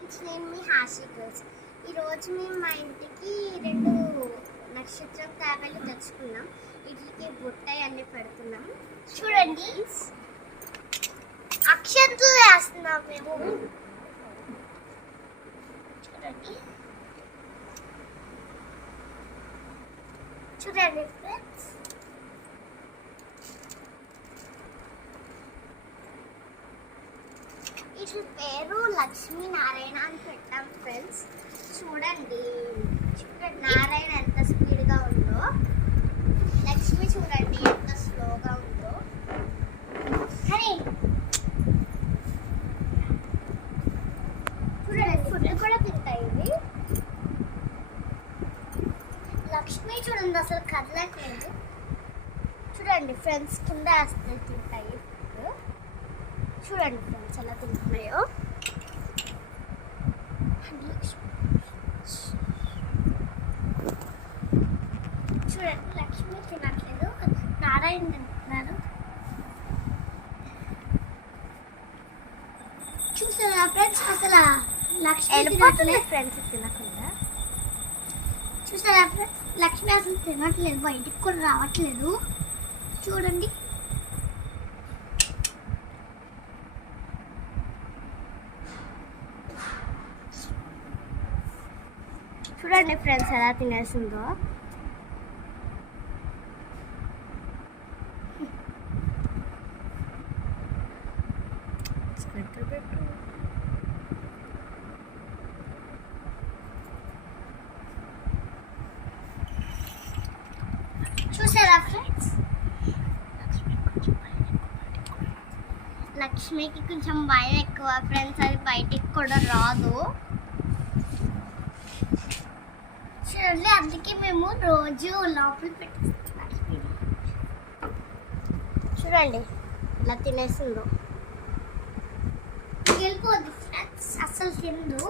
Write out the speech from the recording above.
Friends, నేను మీ హాషి girls. ఈరోజు మేము మా ఇంటికి 2 నక్షత్రం తాబేలు తెచ్చుకున్నాం. వీటికి బుట్టాయి అన్నీ పెడుతున్నాం. చూడండి, అక్షంతలు వేస్తున్నాం మేము. చూడండి చూడండి ఫ్రెండ్స్, వీటి పేరు లక్ష్మీ నారాయణ అని పెట్టాం ఫ్రెండ్స్. చూడండి నారాయణ ఎంత స్పీడ్గా ఉందో, లక్ష్మి చూడండి ఎంత స్లోగా ఉందో. కానీ చూడండి ఫుడ్ కూడా తింటాయి ఇవి. లక్ష్మి చూడండి అసలు కదలట్లేదు. చూడండి ఫ్రెండ్స్, కింద వేస్తే తింటాయి ఫుడ్. చూడండి ఫ్రెండ్స్ ఎలా తింటున్నాయో. చూడండి లక్ష్మి తినట్లేదు, నారాయణ తింటున్నారు. చూసారా ఫ్రెండ్స్, అసలు లక్ష్మి తినట్లేదు ఫ్రెండ్స్, తినకుండా. చూసారా ఫ్రెండ్స్, లక్ష్మి అసలు తినట్లేదు, బయటికి కూడా రావట్లేదు. చూడండి చూడండి ఫ్రెండ్స్ ఎలా తినేసిందో. చూసారా ఫ్రెండ్స్, లక్ష్మికి కొంచెం భయం ఎక్కువ ఫ్రెండ్స్, అది బయటికి కూడా రాదు. చూడండి, అందుకే మేము రోజు లోపల పెట్టేస్తాం. చూడండి ఇలా తినేసిందో. వెళ్ళిపోద్ది ఫ్రెండ్స్, అసలు తిందు.